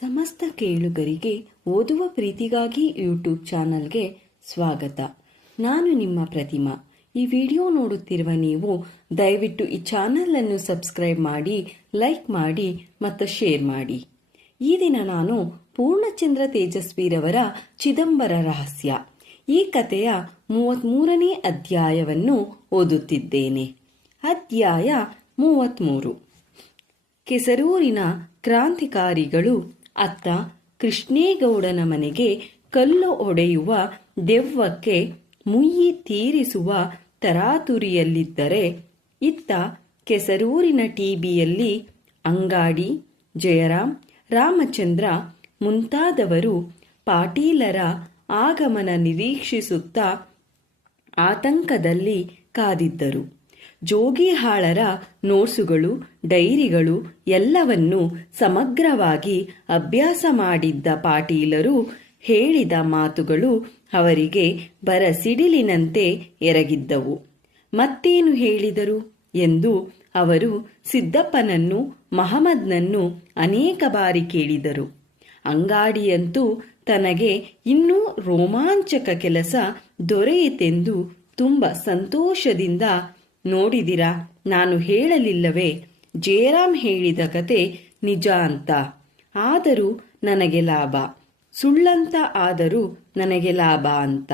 ಸಮಸ್ತ ಕೇಳುಗರಿಗೆ ಓದುವ ಪ್ರೀತಿಗಾಗಿ ಯೂಟ್ಯೂಬ್ ಚಾನಲ್ಗೆ ಸ್ವಾಗತ. ನಾನು ನಿಮ್ಮ ಪ್ರತಿಮಾ. ಈ ವಿಡಿಯೋ ನೋಡುತ್ತಿರುವ ನೀವು ದಯವಿಟ್ಟು ಈ ಚಾನಲ್ ಅನ್ನು ಸಬ್ಸ್ಕ್ರೈಬ್ ಮಾಡಿ, ಲೈಕ್ ಮಾಡಿ ಮತ್ತು ಶೇರ್ ಮಾಡಿ. ಈ ದಿನ ನಾನು ಪೂರ್ಣಚಂದ್ರ ತೇಜಸ್ವಿರವರ ಚಿದಂಬರ ರಹಸ್ಯ. ಈ ಕಥೆಯ ಮೂವತ್ಮೂರನೇ ಅಧ್ಯಾಯವನ್ನು ಓದುತ್ತಿದ್ದೇನೆ. ಅಧ್ಯಾಯ ಮೂವತ್ಮೂರು. ಕೆಸರೂರಿನ ಕ್ರಾಂತಿಕಾರಿಗಳು ಅತ್ತ ಕೃಷ್ಣೇಗೌಡನ ಮನೆಗೆ ಕಲ್ಲು ಒಡೆಯುವ ದೆವ್ವಕ್ಕೆ ಮುಯ್ಯಿ ತೀರಿಸುವ ತರಾತುರಿಯಲ್ಲಿದ್ದರೆ ಇತ್ತ ಕೆಸರೂರಿನ ಟಿಬಿಯಲ್ಲಿ ಅಂಗಾಡಿ ಜಯರಾಮ್ ರಾಮಚಂದ್ರ ಮುಂತಾದವರು ಪಾಟೀಲರ ಆಗಮನ ನಿರೀಕ್ಷಿಸುತ್ತಾ ಆತಂಕದಲ್ಲಿ ಕಾದಿದ್ದರು. ಜೋಗಿಹಾಳರ ನೋಟ್ಸುಗಳು ಡೈರಿಗಳು ಎಲ್ಲವನ್ನೂ ಸಮಗ್ರವಾಗಿ ಅಭ್ಯಾಸ ಮಾಡಿದ್ದ ಪಾಟೀಲರು ಹೇಳಿದ ಮಾತುಗಳು ಅವರಿಗೆ ಬರಸಿಡಿಲಿನಂತೆ ಎರಗಿದ್ದವು. ಮತ್ತೇನು ಹೇಳಿದರು ಎಂದು ಅವರು ಸಿದ್ದಪ್ಪನನ್ನು, ಮಹಮ್ಮದ್ನನ್ನು ಅನೇಕ ಬಾರಿ ಕೇಳಿದರು. ಅಂಗಾಡಿಯಂತೂ ತನಗೆ ಇನ್ನೂ ರೋಮಾಂಚಕ ಕೆಲಸ ದೊರೆಯಿತೆಂದು ತುಂಬ ಸಂತೋಷದಿಂದ ನೋಡಿದಿರಾ? ನಾನು ಹೇಳಲಿಲ್ಲವೇ? ಜಯರಾಮ್ ಹೇಳಿದ ಕತೆ ನಿಜ ಅಂತ. ಆದರೂ ನನಗೆ ಲಾಭ. ಸುಳ್ಳಂತ ಆದರೂ ನನಗೆ ಲಾಭ ಅಂತ.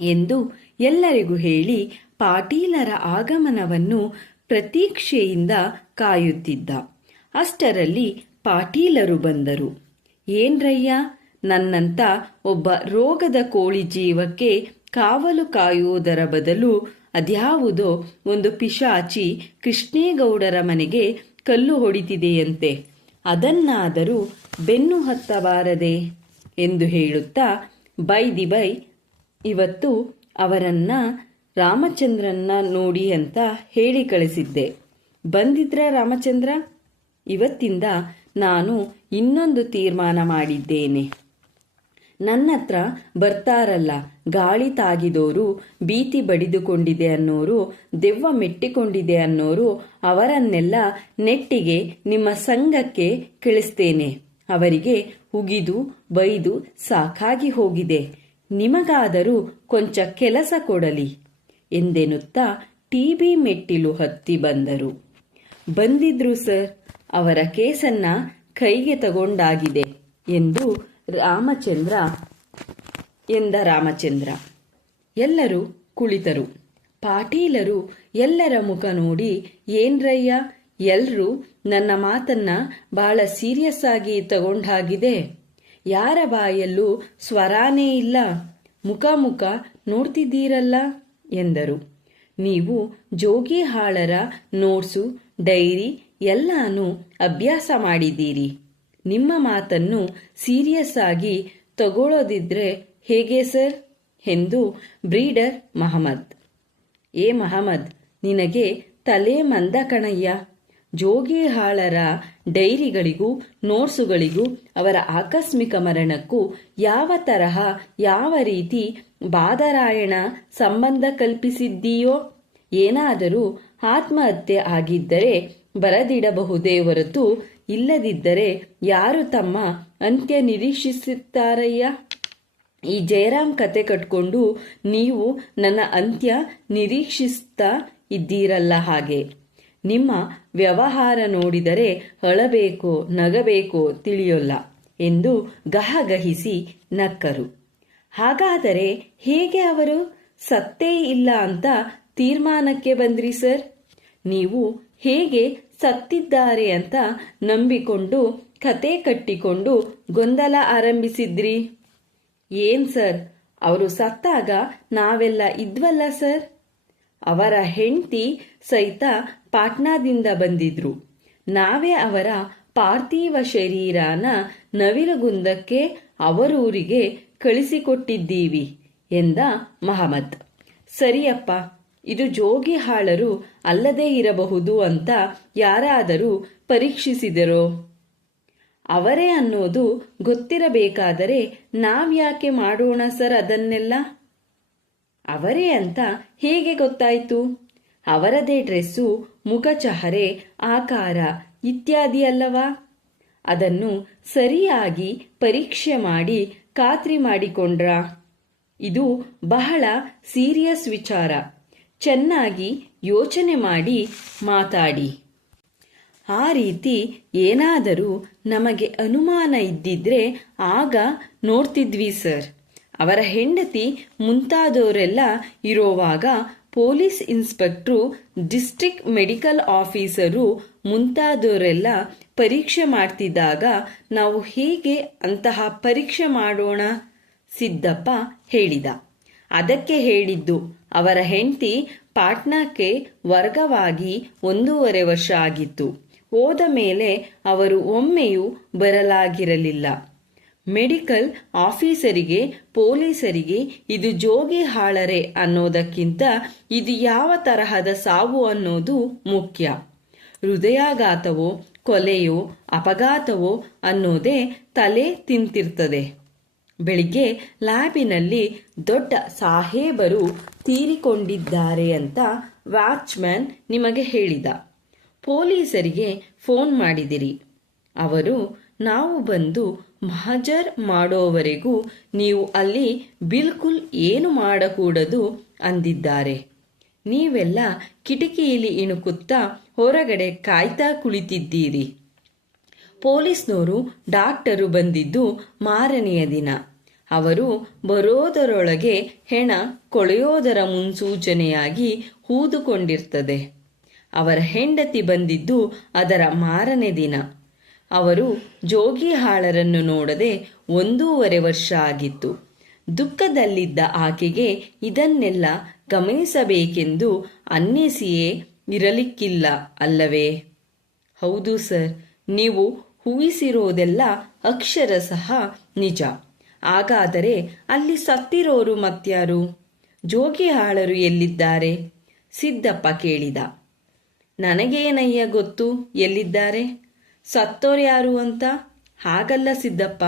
ಎಂದು ಎಲ್ಲರಿಗೂ ಹೇಳಿ ಪಾಟೀಲರ ಆಗಮನವನ್ನು ಪ್ರತೀಕ್ಷೆಯಿಂದ ಕಾಯುತ್ತಿದ್ದ. ಅಷ್ಟರಲ್ಲಿ ಪಾಟೀಲರು ಬಂದರು. ಏನ್ರಯ್ಯ? ನನ್ನಂತ ಒಬ್ಬ ರೋಗದ ಕೋಳಿ ಜೀವಕ್ಕೆ ಕಾವಲು ಕಾಯುವುದರ ಬದಲು ಅದ್ಯಾವುದೋ ಒಂದು ಪಿಶಾಚಿ ಕೃಷ್ಣೇಗೌಡರ ಮನೆಗೆ ಕಲ್ಲು ಹೊಡಿತಿದೆಯಂತೆ. ಅದನ್ನಾದರೂ ಬೆನ್ನು ಹತ್ತಬಾರದೆ ಎಂದು ಹೇಳುತ್ತಾ ಬೈ ದಿ ಬೈ ಇವತ್ತು ಅವರನ್ನ ರಾಮಚಂದ್ರನ್ನ ನೋಡಿ ಅಂತ ಹೇಳಿ ಕಳಿಸಿದ್ದೆ. ಬಂದಿದ್ರ ರಾಮಚಂದ್ರ? ಇವತ್ತಿಂದ ನಾನು ಇನ್ನೊಂದು ತೀರ್ಮಾನ ಮಾಡಿದ್ದೇನೆ. ನನ್ನತ್ರ ಬರ್ತಾರಲ್ಲ ಗಾಳಿ ತಾಗಿದೋರು, ಭೀತಿ ಬಡಿದುಕೊಂಡಿದೆ ಅನ್ನೋರು, ದೆವ್ವ ಮೆಟ್ಟಿಕೊಂಡಿದೆ ಅನ್ನೋರು, ಅವರನ್ನೆಲ್ಲ ನೆಟ್ಟಿಗೆ ನಿಮ್ಮ ಸಂಘಕ್ಕೆ ಕಳಿಸ್ತೇನೆ. ಅವರಿಗೆ ಉಗಿದು, ಬೈದು ಸಾಕಾಗಿ ಹೋಗಿದೆ. ನಿಮಗಾದರೂ ಕೊಂಚ ಕೆಲಸ ಕೊಡಲಿ ಎಂದೆನ್ನುತ್ತಾ ಟಿಬಿ ಮೆಟ್ಟಿಲು ಹತ್ತಿ ಬಂದರು. ಬಂದಿದ್ರು ಸರ್, ಅವರ ಕೇಸನ್ನ ಕೈಗೆ ತಗೊಂಡಾಗಿದೆ ಎಂದು ರಾಮಚಂದ್ರ ಎಂದ ರಾಮಚಂದ್ರ. ಎಲ್ಲರೂ ಕುಳಿತರು. ಪಾಟೀಲರು ಎಲ್ಲರ ಮುಖ ನೋಡಿ, ಏನ್ರಯ್ಯ, ಎಲ್ರೂ ನನ್ನ ಮಾತನ್ನ ಬಹಳ ಸೀರಿಯಸ್ ಆಗಿ ತಗೊಂಡಾಗಿದೆ. ಯಾರ ಬಾಯಲ್ಲೂ ಸ್ವರಾನೇ ಇಲ್ಲ. ಮುಖ ಮುಖ ನೋಡ್ತಿದ್ದೀರಲ್ಲ? ಎಂದರು. ನೀವು ಜೋಗಿಹಾಳರ ನೋಟ್ಸು, ಡೈರಿ ಎಲ್ಲಾನು ಅಭ್ಯಾಸ ಮಾಡಿದ್ದೀರಿ. ನಿಮ್ಮ ಮಾತನ್ನು ಸೀರಿಯಸ್ ಆಗಿ ತಗೊಳ್ಳೋದಿದ್ರೆ ಹೇಗೆ, ಸರ್? ಎಂದು ಬ್ರೀಡರ್ ಮಹಮ್ಮದ್. ಏ ಮಹಮ್ಮದ್, ನಿನಗೆ ತಲೆ ಮಂದ ಕಣಯ್ಯ. ಜೋಗಿಹಾಳರ ಡೈರಿಗಳಿಗೂ ನೋಟ್ಸುಗಳಿಗೂ ಅವರ ಆಕಸ್ಮಿಕ ಮರಣಕ್ಕೂ ಯಾವ ತರಹ, ಯಾವ ರೀತಿ ಬಾದರಾಯಣ ಸಂಬಂಧ ಕಲ್ಪಿಸಿದ್ದೀಯೋ? ಏನಾದರೂ ಆತ್ಮಹತ್ಯೆ ಆಗಿದ್ದರೆ ಬರದಿಡಬಹುದೇ ಹೊರತು ಇಲ್ಲದಿದ್ದರೆ ಯಾರು ತಮ್ಮ ಅಂತ್ಯ ನಿರೀಕ್ಷಿಸುತ್ತಾರಯ್ಯ? ಈ ಜಯರಾಮ್ ಕತೆ ಕಟ್ಕೊಂಡು ನೀವು ನನ್ನ ಅಂತ್ಯ ನಿರೀಕ್ಷಿಸ್ತಾ ಇದ್ದೀರಲ್ಲ ಹಾಗೆ. ನಿಮ್ಮ ವ್ಯವಹಾರ ನೋಡಿದರೆ ಅಳಬೇಕೋ, ನಗಬೇಕೋ, ತಿಳಿಯೋಲ್ಲ ಎಂದು ಗಹಗಹಿಸಿ ನಕ್ಕರು. ಹಾಗಾದರೆ ಹೇಗೆ ಅವರು? ಸತ್ತೇ ಇಲ್ಲ ಅಂತ ತೀರ್ಮಾನಕ್ಕೆ ಬಂದ್ರಿ ಸರ್? ನೀವು ಹೇಗೆ ಸತ್ತಿದ್ದಾರೆ ಅಂತ ನಂಬಿಕೊಂಡು ಕತೆ ಕಟ್ಟಿಕೊಂಡು ಗೊಂದಲ ಆರಂಭಿಸಿದ್ರಿ? ಏನ್ ಸರ್? ಅವರು ಸತ್ತಾಗ ನಾವೆಲ್ಲ ಇದ್ವಲ್ಲ ಸರ್? ಅವರ ಹೆಂಡತಿ ಸಹಿತ ಪಾಟ್ನಾದಿಂದ ಬಂದಿದ್ರು. ನಾವೇ ಅವರ ಪಾರ್ಥಿವ ಶರೀರನ ನವಿಲಗುಂದಕ್ಕೆ ಅವರೂರಿಗೆ ಕಳಿಸಿಕೊಟ್ಟಿದ್ದೀವಿ ಎಂದ ಮಹಮ್ಮದ್. ಸರಿಯಪ್ಪ, ಇದು ಜೋಗಿಹಾಳರು ಅಲ್ಲದೇ ಇರಬಹುದು ಅಂತ ಯಾರಾದರೂ ಪರೀಕ್ಷಿಸಿದರೋ? ಅವರೇ ಅನ್ನೋದು ಗೊತ್ತಿರಬೇಕಾದರೆ ನಾವ್ಯಾಕೆ ಮಾಡೋಣ ಸರ್ ಅದನ್ನೆಲ್ಲ? ಅವರೇ ಅಂತ ಹೇಗೆ ಗೊತ್ತಾಯ್ತು? ಅವರದೇ ಡ್ರೆಸ್ಸು ಮುಖಚಹರೆ ಆಕಾರ ಇತ್ಯಾದಿ ಅಲ್ಲವಾ? ಅದನ್ನು ಸರಿಯಾಗಿ ಪರೀಕ್ಷೆ ಮಾಡಿ ಖಾತ್ರಿ ಮಾಡಿಕೊಂಡ್ರಾ? ಇದು ಬಹಳ ಸೀರಿಯಸ್ ವಿಚಾರ. ಚೆನ್ನಾಗಿ ಯೋಚನೆ ಮಾಡಿ ಮಾತಾಡಿ. ಆ ರೀತಿ ಏನಾದರೂ ನಮಗೆ ಅನುಮಾನ ಇದ್ದಿದ್ರೆ ಆಗ ನೋಡ್ತಿದ್ವಿ ಸರ್. ಅವರ ಹೆಂಡತಿ ಮುಂತಾದವರೆಲ್ಲ ಇರೋವಾಗ police inspector, district medical officer ಮುಂತಾದವರೆಲ್ಲ ಪರೀಕ್ಷೆ ಮಾಡ್ತಿದ್ದಾಗ ನಾವು ಹೇಗೆ ಅಂತಹ ಪರೀಕ್ಷೆ ಮಾಡೋಣ? ಸಿದ್ದಪ್ಪ ಹೇಳಿದ. ಅದಕ್ಕೆ ಹೇಳಿದ್ದು, ಅವರ ಹೆಂಡತಿ ಪಾಟ್ನಾಕ್ಕೆ ವರ್ಗವಾಗಿ ಒಂದೂವರೆ ವರ್ಷ ಆಗಿತ್ತು. ಹೋದ ಮೇಲೆ ಅವರು ಒಮ್ಮೆಯೂ ಬರಲಾಗಿರಲಿಲ್ಲ. ಮೆಡಿಕಲ್ ಆಫೀಸರಿಗೆ, ಪೊಲೀಸರಿಗೆ ಇದು ಜೋಗಿ ಹಾಳರೆ ಅನ್ನೋದಕ್ಕಿಂತ ಇದು ಯಾವ ತರಹದ ಸಾವು ಅನ್ನೋದು ಮುಖ್ಯ. ಹೃದಯಾಘಾತವೋ, ಕೊಲೆಯೋ, ಅಪಘಾತವೋ ಅನ್ನೋದೇ ತಲೆ ತಿಂತಿರ್ತದೆ. ಬೆಳಿಗ್ಗೆ ಲ್ಯಾಬಿನಲ್ಲಿ ದೊಡ್ಡ ಸಾಹೇಬರು ತೀರಿಕೊಂಡಿದ್ದಾರೆ ಅಂತ ವಾಚ್ಮ್ಯಾನ್ ನಿಮಗೆ ಹೇಳಿದ. ಪೊಲೀಸರಿಗೆ ಫೋನ್ ಮಾಡಿದಿರಿ. ಅವರು, ನಾವು ಬಂದು ಮಹಜರ್ ಮಾಡೋವರೆಗೂ ನೀವು ಅಲ್ಲಿ ಬಿಲ್ಕುಲ್ ಏನು ಮಾಡಕೂಡದು ಅಂದಿದ್ದಾರೆ. ನೀವೆಲ್ಲ ಕಿಟಕಿಯಲ್ಲಿ ಇಣುಕುತ್ತಾ ಹೊರಗಡೆ ಕಾಯ್ತಾ ಕುಳಿತಿದ್ದೀರಿ. ಪೊಲೀಸ್ನವರು ಡಾಕ್ಟರು ಬಂದಿದ್ದು ಮಾರನೆಯ ದಿನ. ಅವರು ಬರೋದರೊಳಗೆ ಹೆಣ ಕೊಳೆಯೋದರ ಮುನ್ಸೂಚನೆಯಾಗಿ ಹೂದುಕೊಂಡಿರ್ತದೆ. ಅವರ ಹೆಂಡತಿ ಬಂದಿದ್ದು ಅದರ ಮಾರನೇ ದಿನ. ಅವರು ಜೋಗಿಹಾಳರನ್ನು ನೋಡದೆ ಒಂದೂವರೆ ವರ್ಷ ಆಗಿತ್ತು. ದುಃಖದಲ್ಲಿದ್ದ ಆಕೆಗೆ ಇದನ್ನೆಲ್ಲ ಗಮನಿಸಬೇಕೆಂದು ಅನ್ನಿಸಿಯೇ ಇರಲಿಕ್ಕಿಲ್ಲ ಅಲ್ಲವೇ? ಹೌದು ಸರ್, ನೀವು ಊಹಿಸಿರೋದೆಲ್ಲ ಅಕ್ಷರಶಃ ನಿಜ. ಹಾಗಾದರೆ ಅಲ್ಲಿ ಸತ್ತಿರೋರು ಮತ್ಯಾರು? ಜೋಗಿಹಾಳರು ಎಲ್ಲಿದ್ದಾರೆ? ಸಿದ್ದಪ್ಪ ಕೇಳಿದ. ನನಗೇನಯ್ಯ ಗೊತ್ತು? ಎಲ್ಲಿದ್ದಾರೆ? ಸತ್ತೋರ್ಯಾರು ಅಂತ? ಹಾಗಲ್ಲ ಸಿದ್ದಪ್ಪ.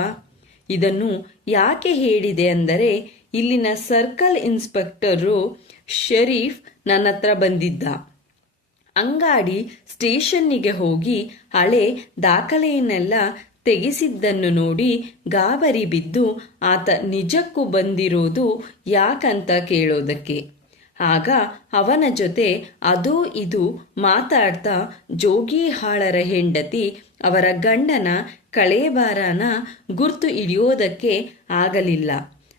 ಇದನ್ನು ಯಾಕೆ ಹೇಳಿದೆ ಅಂದರೆ, ಇಲ್ಲಿನ ಸರ್ಕಲ್ ಇನ್ಸ್ಪೆಕ್ಟರು ಶರೀಫ್ ನನ್ನ ಹತ್ರ ಬಂದಿದ್ದ. ಅಂಗಾಡಿ ಸ್ಟೇಷನ್ನಿಗೆ ಹೋಗಿ ಹಳೆ ದಾಖಲೆಯನ್ನೆಲ್ಲ ತೆಗೆಸಿದ್ದನ್ನು ನೋಡಿ ಗಾಬರಿ ಬಿದ್ದು ಆತ ನಿಜಕ್ಕೂ ಬಂದಿರೋದು ಯಾಕಂತ ಕೇಳೋದಕ್ಕೆ. ಆಗ ಅವನ ಜೊತೆ ಅದು ಇದು ಮಾತಾಡ್ತಾ ಜೋಗಿಹಾಳರ ಹೆಂಡತಿ ಅವರ ಗಂಡನ ಕಳೇಬಾರನ ಗುರ್ತು ಹಿಡಿಯೋದಕ್ಕೆ ಆಗಲಿಲ್ಲ.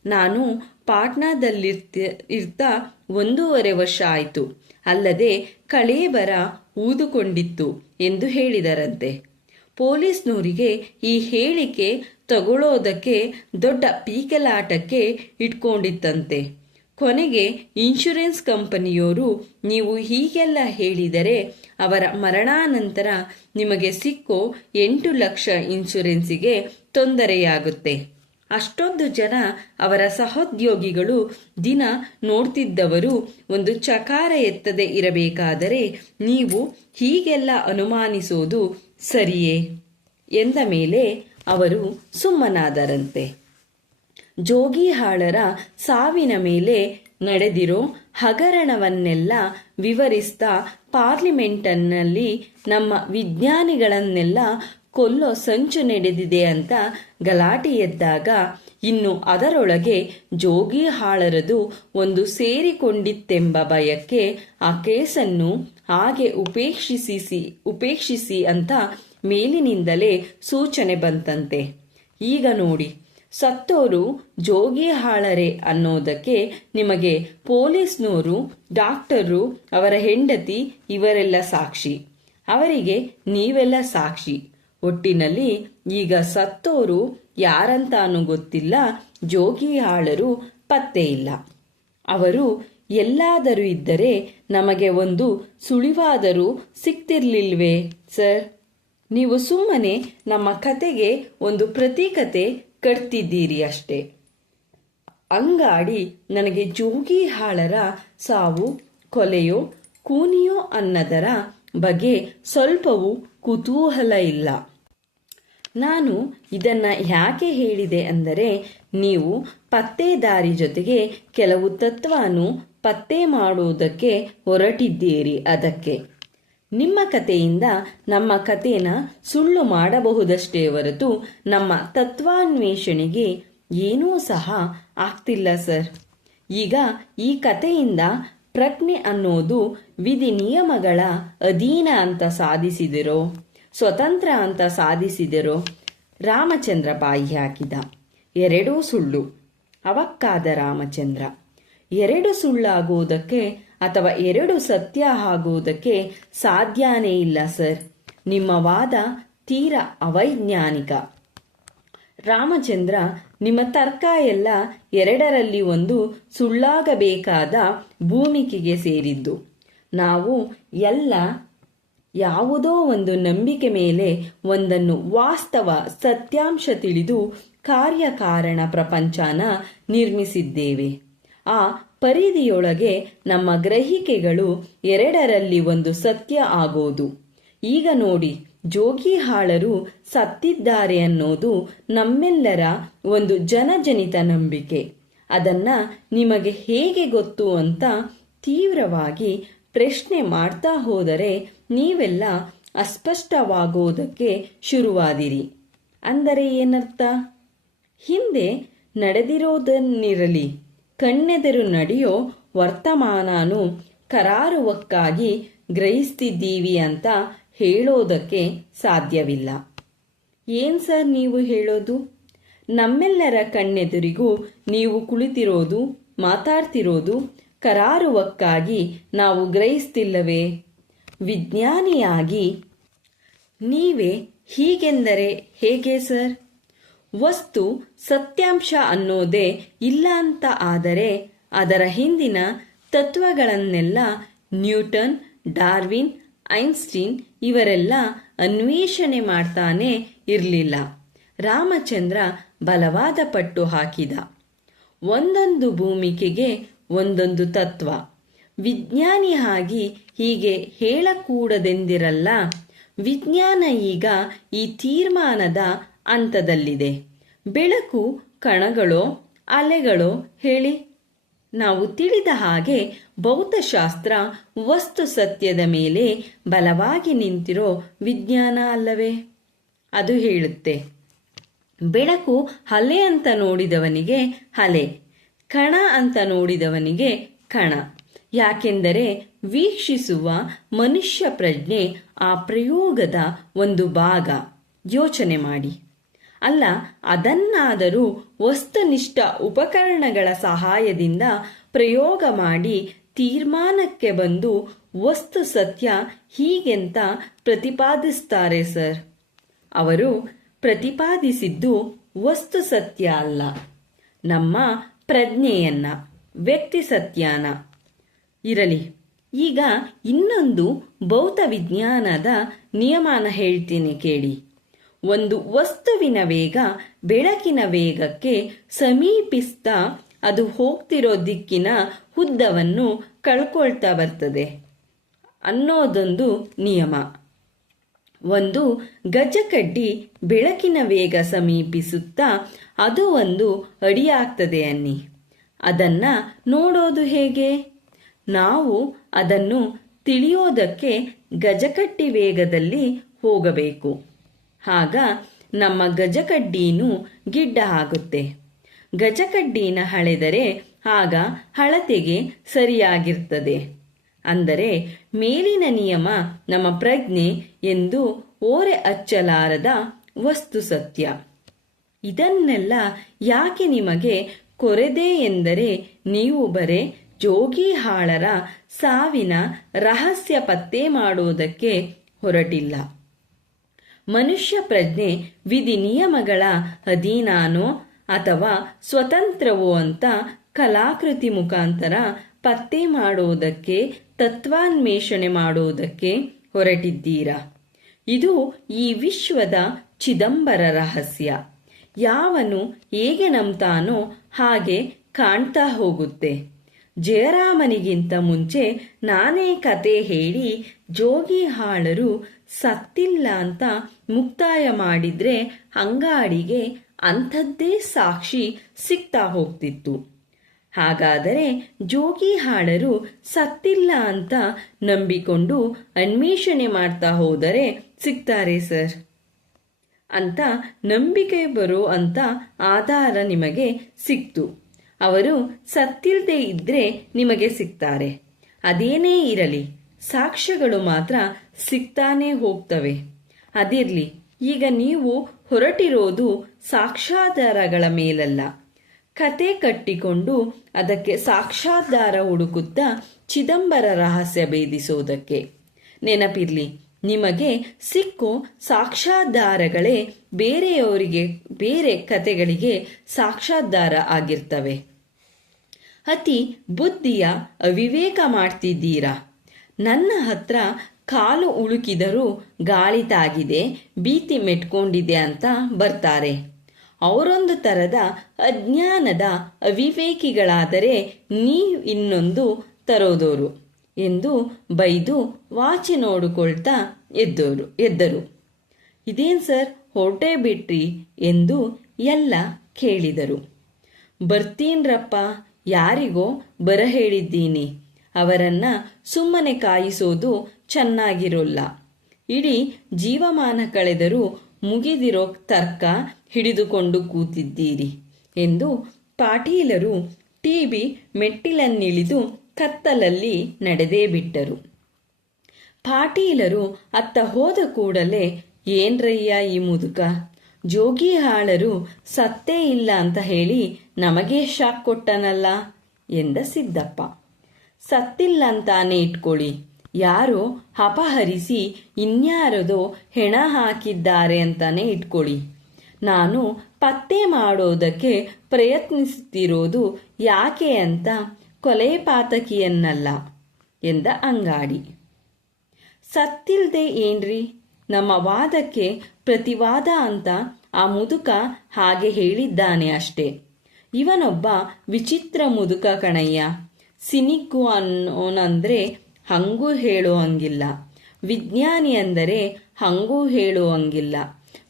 ನಾನು ಪಾಟ್ನಾದಲ್ಲಿರ್ತ, ಇರ್ತಾ ಒಂದೂವರೆ ವರ್ಷ ಆಯಿತು. ಅಲ್ಲದೆ ಕಳೇಬರ ಊದುಕೊಂಡಿತ್ತು ಎಂದು ಹೇಳಿದರಂತೆ. ಪೊಲೀಸ್ನವರಿಗೆ ಈ ಹೇಳಿಕೆ ತಗೊಳ್ಳೋದಕ್ಕೆ ದೊಡ್ಡ ಪೀಕಲಾಟಕ್ಕೆ ಇಟ್ಕೊಂಡಿತ್ತಂತೆ. ಕೊನೆಗೆ ಇನ್ಶೂರೆನ್ಸ್ ಕಂಪನಿಯವರು ನೀವು ಹೀಗೆಲ್ಲ ಹೇಳಿದರೆ ಅವರ ಮರಣಾನಂತರ ನಿಮಗೆ ಸಿಕ್ಕೋ ಎಂಟು ಲಕ್ಷ ಇನ್ಶೂರೆನ್ಸಿಗೆ ತೊಂದರೆಯಾಗುತ್ತೆ. ಅಷ್ಟೊಂದು ಜನ ಅವರ ಸಹೋದ್ಯೋಗಿಗಳು ದಿನ ನೋಡ್ತಿದ್ದವರು ಒಂದು ಚಕಾರ ಎತ್ತದೆ ಇರಬೇಕಾದರೆ ನೀವು ಹೀಗೆಲ್ಲ ಅನುಮಾನಿಸೋದು ಸರಿಯೇ? ಎಂದ ಮೇಲೆ ಅವರು ಸುಮ್ಮನಾದರಂತೆ. ಜೋಗಿಹಾಳರ ಸಾವಿನ ಮೇಲೆ ನಡೆದಿರೋ ಹಗರಣವನ್ನೆಲ್ಲ ವಿವರಿಸ್ತಾ ಪಾರ್ಲಿಮೆಂಟನ್ನಲ್ಲಿ ನಮ್ಮ ವಿಜ್ಞಾನಿಗಳನ್ನೆಲ್ಲ ಕೊಲ್ಲೋ ಸಂಚು ನಡೆದಿದೆ ಅಂತ ಗಲಾಟೆ ಎದ್ದಾಗ ಇನ್ನು ಅದರೊಳಗೆ ಜೋಗಿಹಾಳರದು ಒಂದು ಸೇರಿಕೊಂಡಿತ್ತೆಂಬ ಭಯಕ್ಕೆ ಆ ಕೇಸನ್ನು ಹಾಗೆ ಉಪೇಕ್ಷಿಸಿ ಉಪೇಕ್ಷಿಸಿ ಅಂತ ಮೇಲಿನಿಂದಲೇ ಸೂಚನೆ ಬಂತಂತೆ. ಈಗ ನೋಡಿ. ಸತ್ತೋರು ಜೋಗಿ ಹಾಳರೆ ಅನ್ನೋದಕ್ಕೆ ನಿಮಗೆ ಪೊಲೀಸ್ನೋರು, ಡಾಕ್ಟರು, ಅವರ ಹೆಂಡತಿ ಇವರೆಲ್ಲ ಸಾಕ್ಷಿ. ಅವರಿಗೆ ನೀವೆಲ್ಲ ಸಾಕ್ಷಿ. ಒಟ್ಟಿನಲ್ಲಿ ಈಗ ಸತ್ತೋರು ಯಾರಂತಾನು ಗೊತ್ತಿಲ್ಲ ಜೋಗಿ ಹಾಳರು ಪತ್ತೆ ಇಲ್ಲ. ಅವರು ಎಲ್ಲಾದರೂ ಇದ್ದರೆ ನಮಗೆ ಒಂದು ಸುಳಿವಾದರೂ ಸಿಕ್ತಿರ್ಲಿಲ್ವೇ, ಸರ್? ನೀವು ಸುಮ್ಮನೆ ನಮ್ಮ ಕತೆಗೆ ಒಂದು ಪ್ರತೀಕತೆ ಕಟ್ತಿದ್ದೀರಿ ಅಷ್ಟೇ. ಅಂಗಾಡಿ ನನಗೆ ಜೋಗಿ ಹಾಳರ ಸಾವು, ಕೊಲೆಯೋ, ಕೂನಿಯೋ ಅನ್ನದರ ಬಗ್ಗೆ ಸ್ವಲ್ಪವೂ ಕುತೂಹಲ ಇಲ್ಲ. ನಾನು ಇದನ್ನ ಯಾಕೆ ಹೇಳಿದೆ ಅಂದರೆ, ನೀವು ಪತ್ತೆದಾರಿ ಜೊತೆಗೆ ಕೆಲವು ತತ್ವನು ಪತ್ತೆ ಮಾಡುವುದಕ್ಕೆ ಹೊರಟಿದ್ದೀರಿ ಅದಕ್ಕೆ. ನಿಮ್ಮ ಕಥೆಯಿಂದ ನಮ್ಮ ಕಥೆನ ಸುಳ್ಳು ಮಾಡಬಹುದಷ್ಟೇ ಹೊರತು ನಮ್ಮ ತತ್ವಾನ್ವೇಷಣೆಗೆ ಏನೂ ಸಹ ಆಗ್ತಿಲ್ಲ, ಸರ್. ಈಗ ಈ ಕಥೆಯಿಂದ ಪ್ರಜ್ಞೆ ಅನ್ನೋದು ವಿಧಿ ನಿಯಮಗಳ ಅಧೀನ ಅಂತ ಸಾಧಿಸಿದಿರೋ, ಸ್ವತಂತ್ರ ಅಂತ ಸಾಧಿಸಿದಿರೋ ರಾಮಚಂದ್ರ ಬಾಯಿ ಹಾಕಿದ. ಎರಡೂ ಸುಳ್ಳು. ಅವಕ್ಕಾದ ರಾಮಚಂದ್ರ. ಎರಡು ಸುಳ್ಳಾಗುವುದಕ್ಕೆ ಅಥವಾ ಎರಡು ಸತ್ಯ ಆಗುವುದಕ್ಕೆ ಸಾಧ್ಯನೇ ಇಲ್ಲ, ಸರ್. ನಿಮ್ಮ ವಾದ ತೀರ ಅವೈಜ್ಞಾನಿಕ. ರಾಮಚಂದ್ರ, ನಿಮ್ಮ ತರ್ಕ ಎಲ್ಲ ಎರಡರಲ್ಲಿ ಒಂದು ಸುಳ್ಳಾಗಬೇಕಾದ ಭೂಮಿಕೆಗೆ ಸೇರಿದ್ದು. ನಾವು ಎಲ್ಲ ಯಾವುದೋ ಒಂದು ನಂಬಿಕೆ ಮೇಲೆ ಒಂದನ್ನು ವಾಸ್ತವ ಸತ್ಯಾಂಶ ತಿಳಿದು ಕಾರ್ಯಕಾರಣ ಪ್ರಪಂಚನ ನಿರ್ಮಿಸಿದ್ದೇವೆ. ಆ ಪರಿಧಿಯೊಳಗೆ ನಮ್ಮ ಗ್ರಹಿಕೆಗಳು ಎರಡರಲ್ಲಿ ಒಂದು ಸತ್ಯ ಆಗೋದು. ಈಗ ನೋಡಿ, ಜೋಗಿಹಾಳರು ಸತ್ತಿದ್ದಾರೆ ಅನ್ನೋದು ನಮ್ಮೆಲ್ಲರ ಒಂದು ಜನಜನಿತ ನಂಬಿಕೆ. ಅದನ್ನ ನಿಮಗೆ ಹೇಗೆ ಗೊತ್ತು ಅಂತ ತೀವ್ರವಾಗಿ ಪ್ರಶ್ನೆ ಮಾಡ್ತಾ ಹೋದರೆ ನೀವೆಲ್ಲ ಅಸ್ಪಷ್ಟವಾಗೋದಕ್ಕೆ ಶುರುವಾದಿರಿ. ಅಂದರೆ ಏನರ್ಥ? ಹಿಂದೆ ನಡೆದಿರೋದನ್ನಿರಲಿ. ಕಣ್ಣೆದರು ನಡೆಯೋ ವರ್ತಮಾನನು ಕರಾರುವಕ್ಕಾಗಿ ಗ್ರಹಿಸ್ತಿದ್ದೀವಿ ಅಂತ ಹೇಳೋದಕ್ಕೆ ಸಾಧ್ಯವಿಲ್ಲ. ಏನ್ ಸರ್ ನೀವು ಹೇಳೋದು? ನಮ್ಮೆಲ್ಲರ ಕಣ್ಣೆದುರಿಗೂ ನೀವು ಕುಳಿತಿರೋದು, ಮಾತಾಡ್ತಿರೋದು, ಕರಾರುವಕ್ಕಾಗಿ ನಾವು ಗ್ರಹಿಸ್ತಿಲ್ಲವೇ? ವಿಜ್ಞಾನಿಯಾಗಿ ನೀವೇ ಹೀಗೆಂದರೆ ಹೇಗೆ ಸರ್? ವಸ್ತು ಸತ್ಯಾಂಶ ಅನ್ನೋದೇ ಇಲ್ಲ ಅಂತ ಆದರೆ ಅದರ ಹಿಂದಿನ ತತ್ವಗಳನ್ನೆಲ್ಲ ನ್ಯೂಟನ್, ಡಾರ್ವಿನ್, ಐನ್ಸ್ಟೀನ್ ಇವರೆಲ್ಲ ಅನ್ವೇಷಣೆ ಮಾಡ್ತಾನೆ ಇರಲಿಲ್ಲ. ರಾಮಚಂದ್ರ ಬಲವಾದ ಪಟ್ಟು ಹಾಕಿದ. ಒಂದೊಂದು ಭೂಮಿಕೆಗೆ ಒಂದೊಂದು ತತ್ವ. ವಿಜ್ಞಾನಿ ಆಗಿ ಹೀಗೆ ಹೇಳಕೂಡದೆಂದಿರಲ್ಲ, ವಿಜ್ಞಾನ ಈಗ ಈ ತೀರ್ಮಾನದ ಹಂತದಲ್ಲಿದೆ. ಬೆಳಕು, ಕಣಗಳೋ, ಅಲೆಗಳೋ ಹೇಳಿ. ನಾವು ತಿಳಿದ ಹಾಗೆ ಭೌತಶಾಸ್ತ್ರ ವಸ್ತು ಸತ್ಯದ ಮೇಲೆ ಬಲವಾಗಿ ನಿಂತಿರೋ ವಿಜ್ಞಾನ ಅಲ್ಲವೇ? ಅದು ಹೇಳುತ್ತೆ. ಬೆಳಕು ಹಲೆ ಅಂತ ನೋಡಿದವನಿಗೆ ಹಲೆ, ಕಣ ಅಂತ ನೋಡಿದವನಿಗೆ ಕಣ. ಯಾಕೆಂದರೆ ವೀಕ್ಷಿಸುವ ಮನುಷ್ಯ ಪ್ರಜ್ಞೆ ಆ ಪ್ರಯೋಗದ ಒಂದು ಭಾಗ. ಯೋಚನೆ ಮಾಡಿ. ಅಲ್ಲ, ಅದನ್ನಾದರೂ ವಸ್ತುನಿಷ್ಠ ಉಪಕರಣಗಳ ಸಹಾಯದಿಂದ ಪ್ರಯೋಗ ಮಾಡಿ ತೀರ್ಮಾನಕ್ಕೆ ಬಂದು ವಸ್ತು ಸತ್ಯ ಹೀಗೆಂತ ಪ್ರತಿಪಾದಿಸ್ತಾರೆ, ಸರ್. ಅವರು ಪ್ರತಿಪಾದಿಸಿದ್ದು ವಸ್ತು ಸತ್ಯ ಅಲ್ಲ. ನಮ್ಮ ಪ್ರಜ್ಞೆಯನ್ನ, ವ್ಯಕ್ತಿ ಸತ್ಯಾನ. ಇರಲಿ, ಈಗ ಇನ್ನೊಂದು ಭೌತ ವಿಜ್ಞಾನದ ನಿಯಮನ ಹೇಳ್ತೀನಿ ಕೇಳಿ. ಒಂದು ವಸ್ತುವಿನ ವೇಗ ಬೆಳಕಿನ ವೇಗಕ್ಕೆ ಸಮೀಪಿಸ್ತಾ ಅದು ಹೋಗ್ತಿರೋ ದಿಕ್ಕಿನ ಉದ್ದವನ್ನು ಕಳ್ಕೊಳ್ತಾ ಬರ್ತದೆ. ಅನ್ನೋದೊಂದು ನಿಯಮ. ಒಂದು, ಗಜಕಡ್ಡಿ ಬೆಳಕಿನ ವೇಗ ಸಮೀಪಿಸುತ್ತಾ ಅದು ಒಂದು ಅಡಿಯಾಗ್ತದೆ ಅನ್ನಿ. ಅದನ್ನ ನೋಡೋದು ಹೇಗೆ? ನಾವು ಅದನ್ನು ತಿಳಿಯೋದಕ್ಕೆ ಗಜಕಟ್ಟಿ ವೇಗದಲ್ಲಿ ಹೋಗಬೇಕು. ಆಗ ನಮ್ಮ ಗಜಕಡ್ಡಿನೂ ಗಿಡ್ಡ ಆಗುತ್ತೆ. ಗಜಕಡ್ಡಿನ ಹಳೆದರೆ ಆಗ ಹಳತೆಗೆ ಸರಿಯಾಗಿರ್ತದೆ. ಅಂದರೆ ಮೇಲಿನ ನಿಯಮ ನಮ್ಮ ಪ್ರಜ್ಞೆ ಎಂದು ಓರೆ ಅಚ್ಚಲಾರದ ವಸ್ತು ಸತ್ಯ. ಇದನ್ನೆಲ್ಲ ಯಾಕೆ ನಿಮಗೆ ಕೊರೆದೆ ಎಂದರೆ ನೀವು ಬರೇ ಜೋಗಿಹಾಳರ ಸಾವಿನ ರಹಸ್ಯ ಪತ್ತೆ ಮಾಡುವುದಕ್ಕೆ ಹೊರಟಿಲ್ಲ. ಮನುಷ್ಯ ಪ್ರಜ್ಞೆ ವಿಧಿ ನಿಯಮಗಳ ಅಧೀನಾನೋ ಅಥವಾ ಸ್ವತಂತ್ರವೋ ಅಂತ ಕಲಾಕೃತಿ ಮುಖಾಂತರ ಪತ್ತೆ ಮಾಡುವುದಕ್ಕೆ ತತ್ವಾನ್ವೇಷಣೆ ಮಾಡುವುದಕ್ಕೆ ಹೊರಟಿದ್ದೀರಾ? ಇದು ಈ ವಿಶ್ವದ ಚಿದಂಬರ ರಹಸ್ಯ. ಯಾವನು ಹೇಗೆ ನಂಬ್ತಾನೋ ಹಾಗೆ ಕಾಣ್ತಾ ಹೋಗುತ್ತೆ. ಜಯರಾಮನಿಗಿಂತ ಮುಂಚೆ ನಾನೇ ಕತೆ ಹೇಳಿ ಜೋಗಿ ಹಾಳರು ಸತ್ತಿಲ್ಲ ಅಂತ ಮುಕ್ತಾಯ ಮಾಡಿದ್ರೆ ಅಂಗಾಡಿಗೆ ಅಂಥದ್ದೇ ಸಾಕ್ಷಿ ಸಿಗ್ತಾ ಹೋಗ್ತಿತ್ತು. ಹಾಗಾದರೆ ಜೋಗಿ ಹಾಳರು ಸತ್ತಿಲ್ಲ ಅಂತ ನಂಬಿಕೊಂಡು ಅನ್ವೇಷಣೆ ಮಾಡ್ತಾ ಹೋದರೆ ಸಿಗ್ತಾರೆ ಸರ್. ಅಂತ ನಂಬಿಕೆ ಬರೋ ಅಂತ ಆಧಾರ ನಿಮಗೆ ಸಿಕ್ತು. ಅವರು ಸತ್ತಿಲ್ದೇ ಇದ್ರೆ ನಿಮಗೆ ಸಿಗ್ತಾರೆ. ಅದೇನೇ ಇರಲಿ, ಸಾಕ್ಷ್ಯಗಳು ಮಾತ್ರ ಸಿಗ್ತಾನೇ ಹೋಗ್ತವೆ. ಅದಿರ್ಲಿ, ಈಗ ನೀವು ಹೊರಟಿರೋದು ಸಾಕ್ಷಾಧಾರಗಳ ಮೇಲಲ್ಲ. ಕತೆ ಕಟ್ಟಿಕೊಂಡು ಅದಕ್ಕೆ ಸಾಕ್ಷಾಧಾರ ಹುಡುಕುತ್ತಾ ಚಿದಂಬರ ರಹಸ್ಯ ಭೇದಿಸೋದಕ್ಕೆ. ನೆನಪಿರ್ಲಿ ನಿಮಗೆ ಸಿಕ್ಕು ಸಾಕ್ಷಾಧಾರಗಳೇ ಬೇರೆಯವರಿಗೆ, ಬೇರೆ ಕತೆಗಳಿಗೆ ಸಾಕ್ಷಾಧಾರ ಆಗಿರ್ತವೆ. ಅತಿ ಬುದ್ಧಿಯ ಅವಿವೇಕ ಮಾಡ್ತಿದ್ದೀರಾ? ನನ್ನ ಹತ್ರ ಕಾಲು ಉಳುಕಿದರೂ ಗಾಳಿ ತಾಗಿದೆ ಭೀತಿ ಮೆಟ್ಕೊಂಡಿದೆ ಅಂತ ಬರ್ತಾರೆ. ಅವರೊಂದು ಥರದ ಅಜ್ಞಾನದ ಅವಿವೇಕಿಗಳಾದರೆ ನೀವು ಇನ್ನೊಂದು ತರೋದೋರು ಎಂದು ಬೈದು ವಾಚಿ ನೋಡಿಕೊಳ್ತಾ ಎದ್ದೋರು, ಎದ್ದರು. ಇದೇನು ಸರ್? ಹೊರಟೇ ಬಿಟ್ರಿ ಎಂದು ಎಲ್ಲ ಕೇಳಿದರು. ಬರ್ತೀನ್ರಪ್ಪ, ಯಾರಿಗೋ ಬರ ಹೇಳಿದ್ದೀನಿ. ಅವರನ್ನ ಸುಮ್ಮನೆ ಕಾಯಿಸೋದು ಚೆನ್ನಾಗಿರೋಲ್ಲ. ಇಡೀ ಜೀವಮಾನ ಕಳೆದರೂ ಮುಗಿದಿರೋ ತರ್ಕ ಹಿಡಿದುಕೊಂಡು ಕೂತಿದ್ದೀರಿ ಎಂದು ಪಾಟೀಲರು ಟಿ ಬಿ ಮೆಟ್ಟಿಲನ್ನಿಳಿದು ಕತ್ತಲಲ್ಲಿ ನಡೆದೇ ಬಿಟ್ಟರು. ಪಾಟೀಲರು ಅತ್ತ ಹೋದ ಕೂಡಲೇ, ಏನ್ರಯ್ಯ ಈ ಮುದುಕ? ಜೋಗಿ ಹಾಳರು ಸತ್ತೇ ಇಲ್ಲ ಅಂತ ಹೇಳಿ ನಮಗೇ ಶಾಕ್ ಕೊಟ್ಟನಲ್ಲ? ಎಂದ ಸಿದ್ದಪ್ಪ. ಸತ್ತಿಲ್ಲ ಅಂತಾನೆ ಇಟ್ಕೊಳ್ಳಿ. ಯಾರೋ ಅಪಹರಿಸಿ ಇನ್ಯಾರದೋ ಹೆಣ ಹಾಕಿದ್ದಾರೆ ಅಂತಾನೆ ಇಟ್ಕೊಳ್ಳಿ. ನಾನು ಪತ್ತೆ ಮಾಡೋದಕ್ಕೆ ಪ್ರಯತ್ನಿಸುತ್ತಿರೋದು ಯಾಕೆ ಅಂತ ಕೊಲೆ ಪಾತಕಿಯನ್ನಲ್ಲ ಎಂದ ಅಂಗಾಡಿ. ಸತ್ತಿಲ್ದೆ ಏನ್ರಿ? ನಮ್ಮ ವಾದಕ್ಕೆ ಪ್ರತಿವಾದ ಅಂತ ಆ ಮುದುಕ ಹಾಗೆ ಹೇಳಿದ್ದಾನೆ ಅಷ್ಟೇ. ಇವನೊಬ್ಬ ವಿಚಿತ್ರ ಮುದುಕ ಕಣಯ್ಯ. ಸಿನಿಕ್ಕು ಅನ್ನೋನಂದ್ರೆ ಹಂಗೂ ಹೇಳೋ ಹಂಗಿಲ್ಲ. ವಿಜ್ಞಾನಿ ಅಂದರೆ ಹಂಗೂ ಹೇಳೋ ಹಂಗಿಲ್ಲ.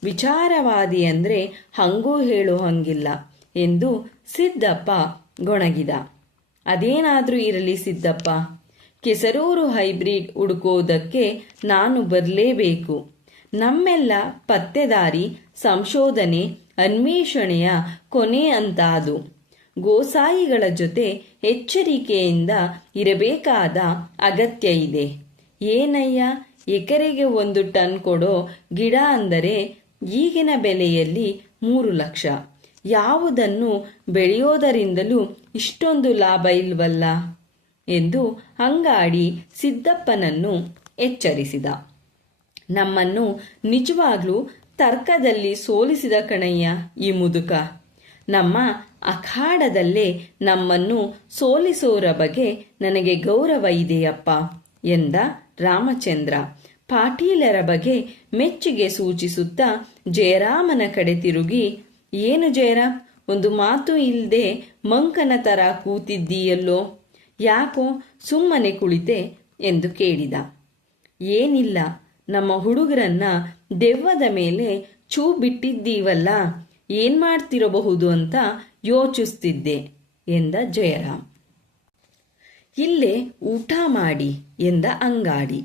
ವಿಚಾರವಾದಿ ಅಂದರೆ ಹಂಗೂ ಹೇಳೋ ಹಂಗಿಲ್ಲ ಎಂದು ಸಿದ್ದಪ್ಪ ಗೊಣಗಿದ. ಅದೇನಾದರೂ ಇರಲಿ ಸಿದ್ದಪ್ಪ. ಕೆಸರೂರು ಹೈಬ್ರಿಡ್ ಹುಡುಕೋದಕ್ಕೆ ನಾನು ಬರಲೇಬೇಕು. ನಮ್ಮೆಲ್ಲ ಪತ್ತೆದಾರಿ, ಸಂಶೋಧನೆ, ಅನ್ವೇಷಣೆಯ ಕೊನೆ ಅಂತಾದು. ಗೋಸಾಯಿಗಳ ಜೊತೆ ಎಚ್ಚರಿಕೆಯಿಂದ ಇರಬೇಕಾದ ಅಗತ್ಯ ಇದೆ. ಏನಯ್ಯ, ಎಕರೆಗೆ ಒಂದು ಟನ್ ಕೊಡೋ ಗಿಡ ಅಂದರೆ ಈಗಿನ ಬೆಲೆಯಲ್ಲಿ ಮೂರು ಲಕ್ಷ. ಯಾವುದನ್ನು ಬೆಳೆಯೋದರಿಂದಲೂ ಇಷ್ಟೊಂದು ಲಾಭ ಇಲ್ವಲ್ಲ? ಎಂದು ಅಂಗಾಡಿ ಸಿದ್ದಪ್ಪನನ್ನು ಎಚ್ಚರಿಸಿದ. ನಮ್ಮನ್ನು ನಿಜವಾಗ್ಲೂ ತರ್ಕದಲ್ಲಿ ಸೋಲಿಸಿದ ಕಣಯ್ಯ ಈ ಮುದುಕ. ನಮ್ಮ ಅಖಾಡದಲ್ಲೇ ನಮ್ಮನ್ನು ಸೋಲಿಸೋರ ಬಗ್ಗೆ ನನಗೆ ಗೌರವ ಇದೆಯಪ್ಪ ಎಂದ ರಾಮಚಂದ್ರ. ಪಾಟೀಲರ ಬಗ್ಗೆ ಮೆಚ್ಚುಗೆ ಸೂಚಿಸುತ್ತಾ ಜಯರಾಮನ ಕಡೆ ತಿರುಗಿ, ಏನು ಜಯರಾಮ್, ಒಂದು ಮಾತು ಇಲ್ಲದೆ ಮಂಕನ ತರ ಕೂತಿದ್ದೀಯಲ್ಲೋ? ಯಾಕೋ ಸುಮ್ಮನೆ ಕುಳಿತೆ ಎಂದು ಕೇಳಿದ. ಏನಿಲ್ಲ, ನಮ್ಮ ಹುಡುಗರನ್ನ ದೆವ್ವದ ಮೇಲೆ ಚೂ ಬಿಟ್ಟಿದ್ದೀವಲ್ಲ ಏನ್ ಮಾಡ್ತಿರಬಹುದು ಅಂತ ಯೋಚಿಸ್ತಿದ್ದೆ ಎಂದ ಜಯರಾಮ್. ಇಲ್ಲೇ ಊಟ ಮಾಡಿ ಎಂದ ಅಂಗಾಡಿ.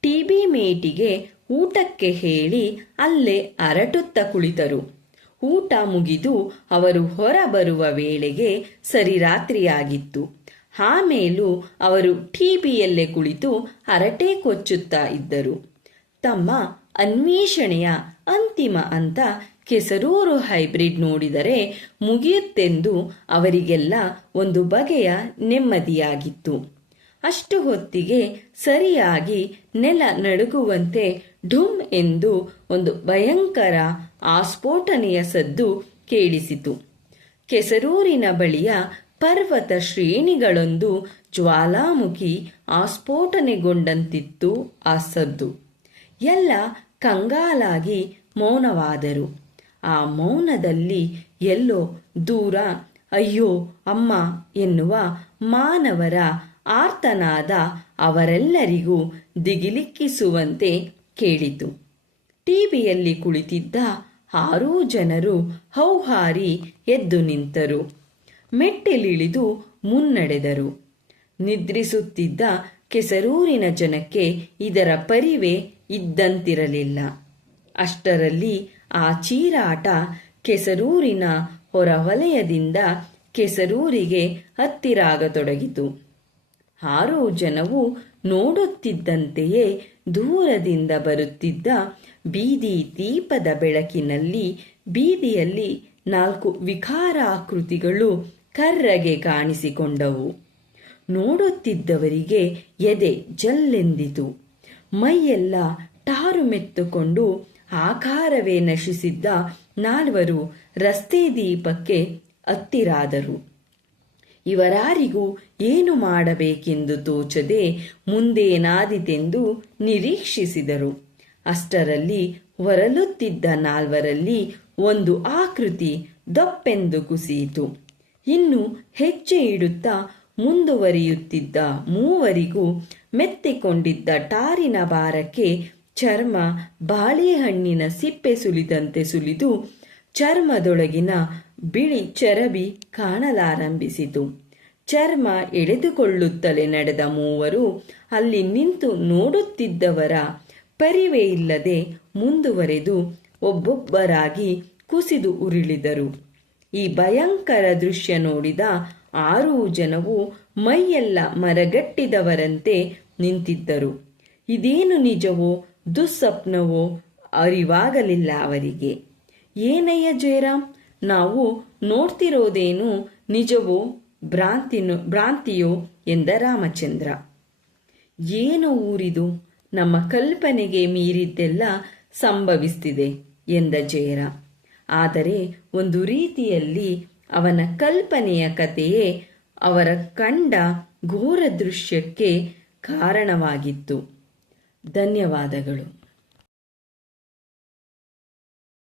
ಟಿಬಿ ಮೇಟಿಗೆ ಊಟಕ್ಕೆ ಹೇಳಿ ಅಲ್ಲೇ ಅರಟುತ್ತ ಕುಳಿತರು. ಊಟ ಮುಗಿದು ಅವರು ಹೊರ ಬರುವ ವೇಳೆಗೆ ಸರಿ ರಾತ್ರಿಯಾಗಿತ್ತು. ಆಮೇಲೂ ಅವರು ಟಿಬಿಯಲ್ಲೇ ಕುಳಿತು ಹರಟೆ ಕೊಚ್ಚುತ್ತಾ ಇದ್ದರು. ತಮ್ಮ ಅನ್ವೇಷಣೆಯ ಅಂತಿಮ ಅಂತ ಕೆಸರೂರು ಹೈಬ್ರಿಡ್ ನೋಡಿದರೆ ಮುಗಿಯುತ್ತೆಂದು ಅವರಿಗೆಲ್ಲ ಒಂದು ಬಗೆಯ ನೆಮ್ಮದಿಯಾಗಿತ್ತು. ಅಷ್ಟು ಹೊತ್ತಿಗೆ ಸರಿಯಾಗಿ ನೆಲ ನಡುಗುವಂತೆ ಢುಮ್ ಎಂದು ಒಂದು ಭಯಂಕರ ಆಸ್ಫೋಟನೆಯ ಸದ್ದು ಕೇಳಿಸಿತು. ಕೆಸರೂರಿನ ಬಳಿಯ ಪರ್ವತ ಶ್ರೇಣಿಗಳೊಂದು ಜ್ವಾಲಾಮುಖಿ ಆಸ್ಫೋಟನೆಗೊಂಡಂತಿತ್ತು ಆ ಸದ್ದು. ಎಲ್ಲ ಕಂಗಾಲಾಗಿ ಮೌನವಾದರು. ಆ ಮೌನದಲ್ಲಿ ಎಲ್ಲೋ ದೂರ, ಅಯ್ಯೋ, ಅಮ್ಮ ಎನ್ನುವ ಮಾನವರ ಆರ್ತನಾದ ಅವರೆಲ್ಲರಿಗೂ ದಿಗಿಲಿಕ್ಕಿಸುವಂತೆ ಕೇಳಿತು. ಟಿವಿಯಲ್ಲಿ ಕುಳಿತಿದ್ದ ಆರೂ ಜನರು ಹೌಹಾರಿ ಎದ್ದು ನಿಂತರು. ಮೆಟ್ಟಿಲಿಳಿದು ಮುನ್ನಡೆದರು. ನಿದ್ರಿಸುತ್ತಿದ್ದ ಕೆಸರೂರಿನ ಜನಕ್ಕೆ ಇದರ ಪರಿವೆ ಇದ್ದಂತಿರಲಿಲ್ಲ. ಅಷ್ಟರಲ್ಲಿ ಆ ಚೀರಾಟ ಕೆಸರೂರಿನ ಹೊರವಲಯದಿಂದ ಕೆಸರೂರಿಗೆ ಹತ್ತಿರಾಗತೊಡಗಿತು. ಆರೂ ಜನವು ನೋಡುತ್ತಿದ್ದಂತೆಯೇ ದೂರದಿಂದ ಬರುತ್ತಿದ್ದ ಬೀದಿ ದೀಪದ ಬೆಳಕಿನಲ್ಲಿ ಬೀದಿಯಲ್ಲಿ ನಾಲ್ಕು ವಿಕಾರಾಕೃತಿಗಳು ಕರ್ರಗೆ ಕಾಣಿಸಿಕೊಂಡವು. ನೋಡುತ್ತಿದ್ದವರಿಗೆ ಎದೆ ಜಲ್ಲೆಂದಿತು. ಮೈಯೆಲ್ಲ ಟಾರು ಮೆತ್ತುಕೊಂಡು ಆಕಾರವೇ ನಶಿಸಿದ್ದ ನಾಲ್ವರು ರಸ್ತೆ ದೀಪಕ್ಕೆ ಹತ್ತಿರಾದರು. ಇವರಾರಿಗೂ ಏನು ಮಾಡಬೇಕೆಂದು ತೋಚದೆ ಮುಂದೇನಾದಿತೆಂದು ನಿರೀಕ್ಷಿಸಿದರು. ಅಷ್ಟರಲ್ಲಿ ಹೊರಲುತ್ತಿದ್ದ ನಾಲ್ವರಲ್ಲಿ ಒಂದು ಆಕೃತಿ ದಪ್ಪೆಂದು ಕುಸಿಯಿತು. ಇನ್ನು ಹೆಜ್ಜೆ ಇಡುತ್ತಾ ಮುಂದುವರಿಯುತ್ತಿದ್ದ ಮೂವರಿಗೂ ಮೆತ್ತಿಕೊಂಡಿದ್ದ ಟಾರಿನ ಭಾರಕ್ಕೆ ಚರ್ಮ ಬಾಳೆಹಣ್ಣಿನ ಸಿಪ್ಪೆ ಸುಲಿದಂತೆ ಸುಲಿದು ಚರ್ಮದೊಳಗಿನ ಬಿಳಿ ಚರಬಿ ಕಾಣಲಾರಂಭಿಸಿತು. ಚರ್ಮ ಎಳೆದುಕೊಳ್ಳುತ್ತಲೇ ನಡೆದ ಮೂವರು ಅಲ್ಲಿ ನಿಂತು ನೋಡುತ್ತಿದ್ದವರ ಪರಿವೇ ಇಲ್ಲದೆ ಮುಂದುವರೆದು ಒಬ್ಬೊಬ್ಬರಾಗಿ ಕುಸಿದು ಉರುಳಿದರು. ಈ ಭಯಂಕರ ದೃಶ್ಯ ನೋಡಿದ ಆರು ಜನವು ಮೈಯೆಲ್ಲ ಮರಗಟ್ಟಿದವರಂತೆ ನಿಂತಿದ್ದರು. ಇದೇನು ನಿಜವೋ, ದುಸ್ವಪ್ನವೋ, ಅರಿವಾಗಲಿಲ್ಲ ಅವರಿಗೆ. ಏನಯ್ಯ ಜಯರಾಮ್, ನಾವು ನೋಡ್ತಿರೋದೇನು ನಿಜವೋ, ಭ್ರಾಂತಿನೋ, ಭ್ರಾಂತಿಯೋ ಎಂದ ರಾಮಚಂದ್ರ. ಏನು ಊರಿದು? ನಮ್ಮ ಕಲ್ಪನೆಗೆ ಮೀರಿದ್ದೆಲ್ಲ ಸಂಭವಿಸ್ತಿದೆ ಎಂದ ಜಯರಾಮ್. ಆದರೆ ಒಂದು ರೀತಿಯಲ್ಲಿ ಅವನ ಕಲ್ಪನೆಯ ಕಥೆಯೇ ಅವರ ಕಂಡ ಘೋರ ದೃಶ್ಯಕ್ಕೆ ಕಾರಣವಾಗಿತ್ತು. ಧನ್ಯವಾದಗಳು.